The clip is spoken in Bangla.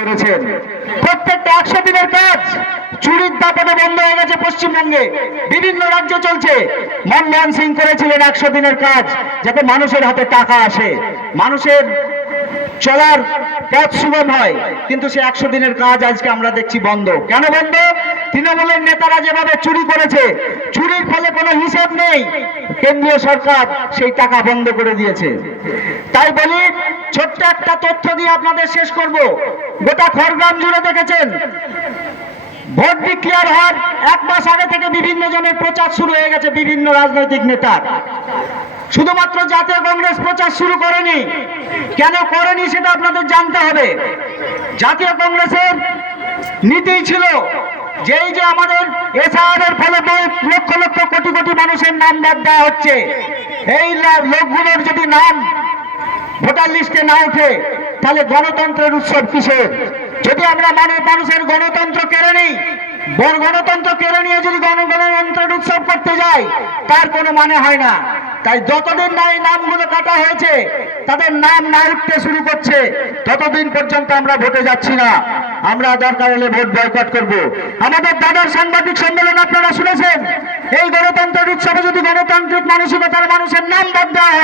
করেছেন। প্রত্যেকটা 100 দিনের কাজ চুরির দাপটে বন্ধ হয়ে গেছে পশ্চিমবঙ্গে, বিভিন্ন রাজ্যে চলছে। মনমোহন সিং করেছিলেন 100 দিনের কাজ, যাতে মানুষের হাতে টাকা আসে, মানুষের চলার পথ সুগম হয়, কিন্তু সে 100 দিনের কাজ আজকে আমরা দেখছি বন্ধ। কেন বন্ধ? তৃণমূলের নেতারা যেভাবে চুরি করেছে, চুরির ফলে কোনো হিসাব নেই, কেন্দ্রীয় সরকার সেই টাকা বন্ধ করে দিয়েছে। তাই বলি, ছোট্ট একটা তথ্য দিয়ে আপনাদের শেষ করব। গোটা খড়গ্রাম জুড়ে দেখেছেন, ভোট ডিক্লেয়ার হওয়ার 1 মাস আগে থেকে বিভিন্ন জনের প্রচার শুরু হয়ে গেছে, বিভিন্ন রাজনৈতিক নেতার। শুধুমাত্র জাতীয় কংগ্রেস প্রচার শুরু করেনি। কেন করেনি সেটা আপনাদের জানতে হবে। জাতীয় কংগ্রেসের নীতি ছিল যে এই যে আমাদের এসআইআর এর ফলে লক্ষ লক্ষ কোটি কোটি মানুষের নাম বাদ দেওয়া হচ্ছে, এই লোকগুলোর যদি নাম ভোটার লিস্টে না ওঠে, তাহলে গণতন্ত্রের উৎসব কিসের? যদি আমরা মানুষের গণতন্ত্র কেড়ে নিই, গণতন্ত্র কেড়ে নিয়ে যদি গণতন্ত্রের উৎসব করতে যাই, তার কোনো মানে হয় না। তাই যতদিন না এই নামগুলো কাটা হয়েছে, তাদের নাম না উঠতে শুরু করছে, ততদিন পর্যন্ত আমরা ভোটে যাচ্ছি না। আমরা দরকার হলে ভোট বয়কট করব। আমাদের দাদার সাংবাদিক সম্মেলন আপনারা শুনেছেন। এই গণতন্ত্রের উৎসবে যদি গণতান্ত্রিক মানসিকতার মানুষের নাম বাদ দেওয়া হয়,